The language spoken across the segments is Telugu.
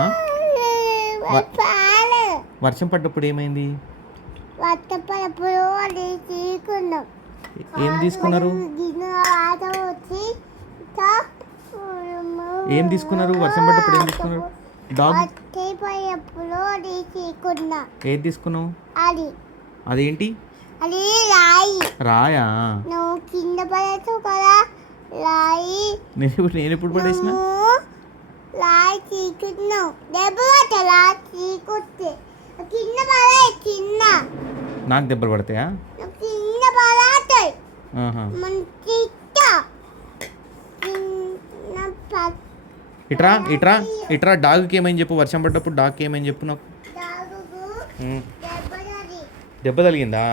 ఆ? వర్షం పడ్డప్పుడు ఏమైంది? ఏం తీసుకున్నారు? ఏం తీసుకున్నారు? వర్షం పడ్డప్పుడు ఏం తీసుకున్నారు? డాగ్ ఏది తీసుకున్నావు? అదేంటి? అది రాయి. రాయా? నువ్వు కింద పడచ్చు కదా రాయి. నేను ఎప్పుడు పడేసిన? రాయి చీకుతున్నావు దెబ్బ పట్టలా చీకుతే కింద పడే కింద. నాకు దెబ్బలు పడతాయా? కింద పడతాయి. మంచి ఇట్రా ఇట్రా ఇట్రా. డాగ్కి ఏమైంది చెప్పు. వర్షం పడ్డప్పుడు డాగ్కి ఏమైంది చెప్పు నాకు. దెబ్బ తగిలిందా?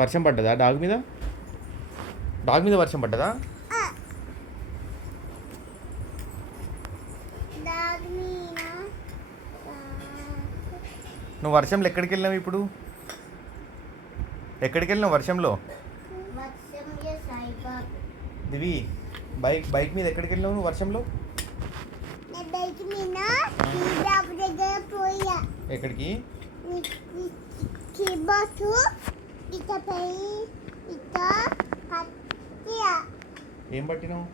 వర్షం పడ్డదా డాగ్ మీద? డాగ్ మీద వర్షం పడ్డదా? నువ్వు వర్షంలో ఎక్కడికి వెళ్ళినావు ఇప్పుడు? ఎక్కడికి వెళ్ళినావు వర్షంలో? దివి బైక్ మీద ఎక్కడికి వెళ్ళినావు నువ్వు వర్షంలో? ఎక్కడికి? ఏం పట్టినావు?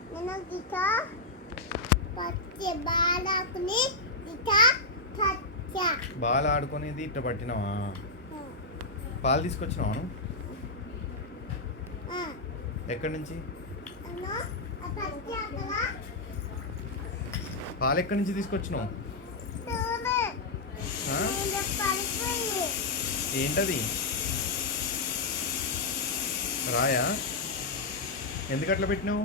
బాల్ ఆడుకునేది ఇట్ట పట్టినావా? పాలు తీసుకొచ్చినావా? ఎక్కడి నుంచి? పాలు ఎక్కడి నుంచి తీసుకొచ్చినావు? ఏంటది? రాయా? ఎందుకు అట్లా పెట్టినావు?